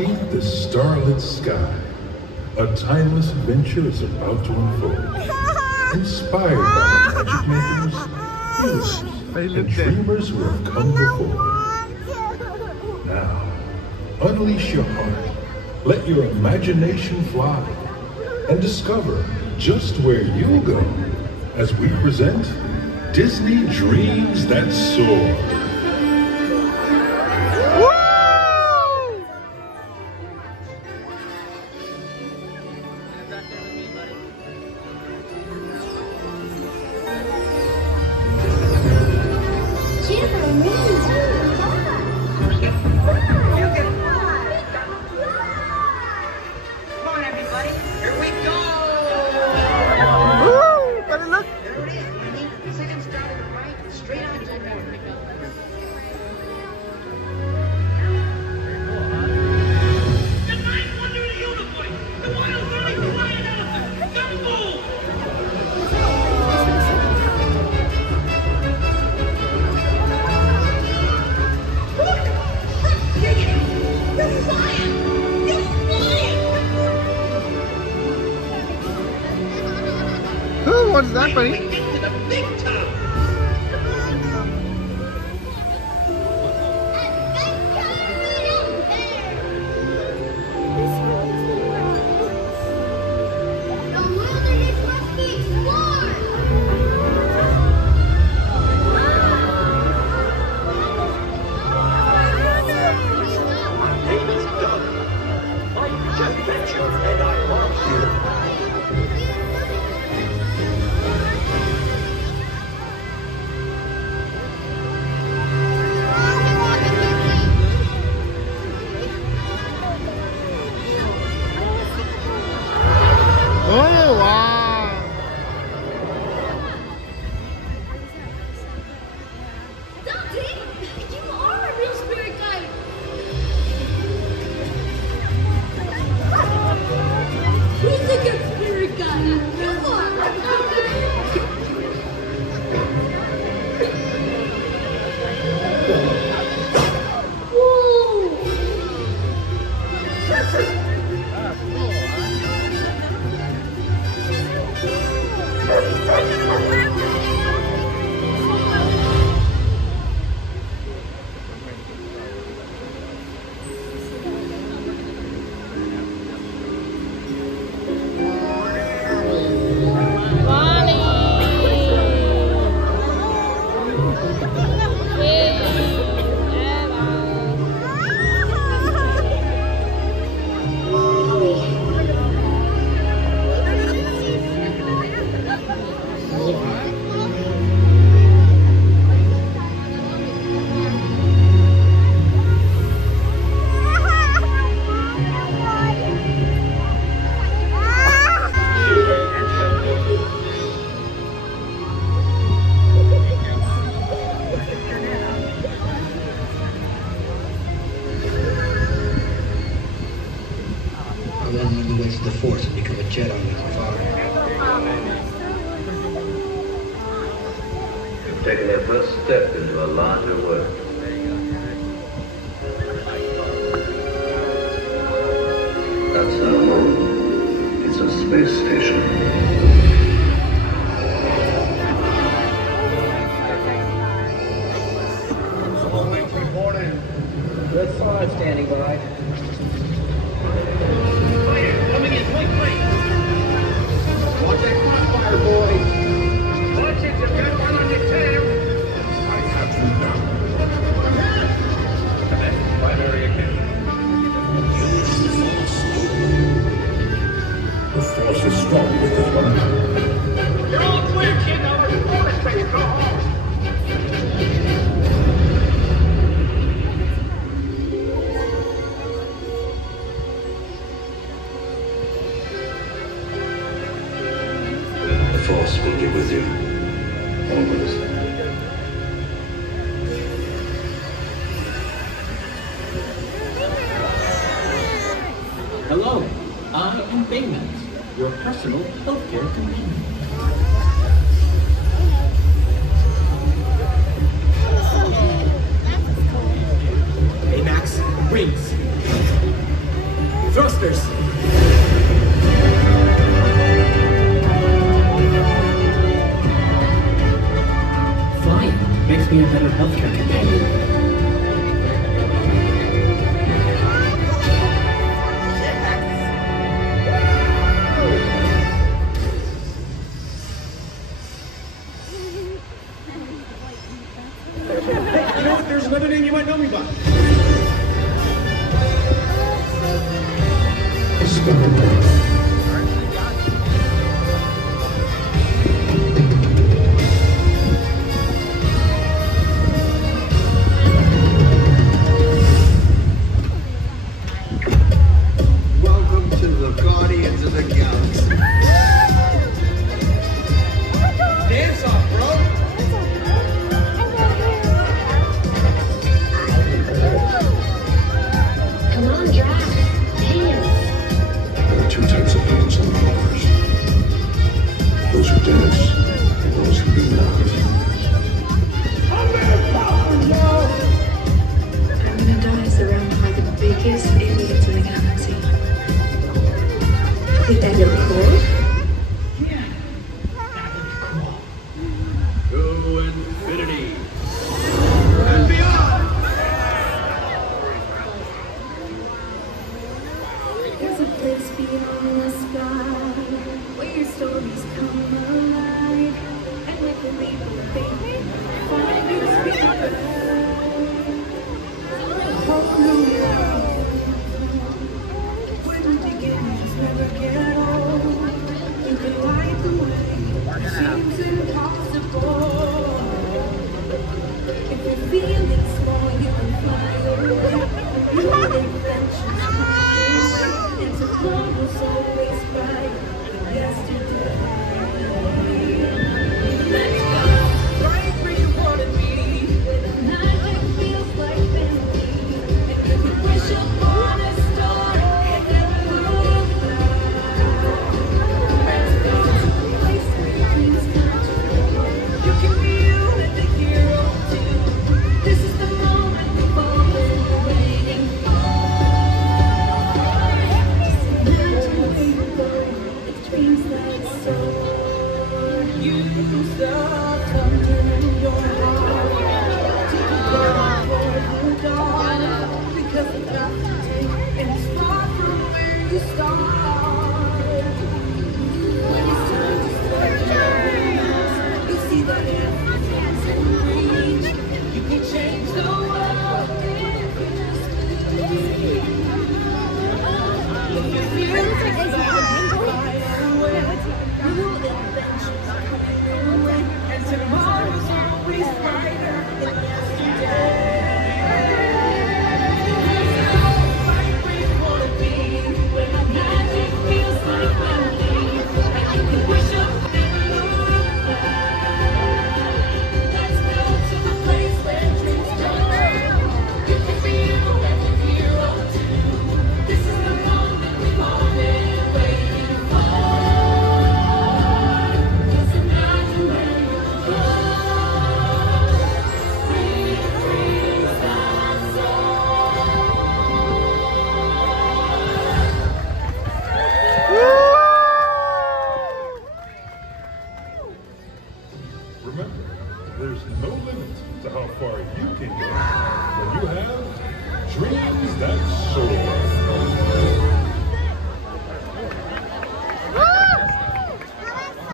Underneath the starlit sky, a timeless adventure is about to unfold. Inspired by magic makers, healers, and dreamers who have come before. Now, unleash your heart, let your imagination fly, and discover just where you'll go as we present Disney Dreams That Soar. What's that, buddy? The Force and become a Jedi with your father. You've taken their first step into a larger world. That's our home. It's a space station. All wings reporting. Red Soar standing by. Coming in, point blank. Watch that crossfire, boys. Watch it, you've got one on your tail. I have you now. Command primary again. The Force is strong with this one. You're all clear, kid. Now we're performance ready to go home. The Force will be with you. Always. Hello, I am Baymax, your personal healthcare companion. Baymax, race. Thrusters! Flying makes me a better healthcare companion. You know what? There's another name you might know me by. Welcome to the Guardians of the Galaxy. Dance off, bro. Come on, Drax. Dance. There are two types of humans in the universe. Those who dance and those who do not. I'm gonna die surrounded by the biggest idiots in the galaxy. Did that look cool? Yeah, that looked cool. To infinity and beyond! There's a place beyond the sky where your stories come alive and make the people think find your spirit. A whole new world where the beginnings never get old. You can light the way, it seems impossible. If you're feeling small, you can fly away. Your adventures high. And tomorrow's always bright than yesterday. Let's go right where you wanna be, where the magic feels like family. And if you wish upon a star, and never will fly. Let's go to a place where your dreams come true. You can be you and the hero too. This is the moment we've all been waiting for. Imagine where you go, if dreams that soar. Use the thunder in your heart to go for the dawn. Because the path you take is far from where you start. When it's time to start your wings, you see that everything's in reach. You can change the world if you just believe. If you feel like fire away, new adventures are coming your way, and tomorrow's always brighter than yesterday. Let's go right where you wanna be, where the magic feels like family, and you can wish up and look back. Let's go to the place where dreams come true. You can be you and the hero too. This is the moment we've all been waiting for. Just imagine where you go. Free dreams that soar. Remember, there's no limit to how far you can go when you have dreams that soar.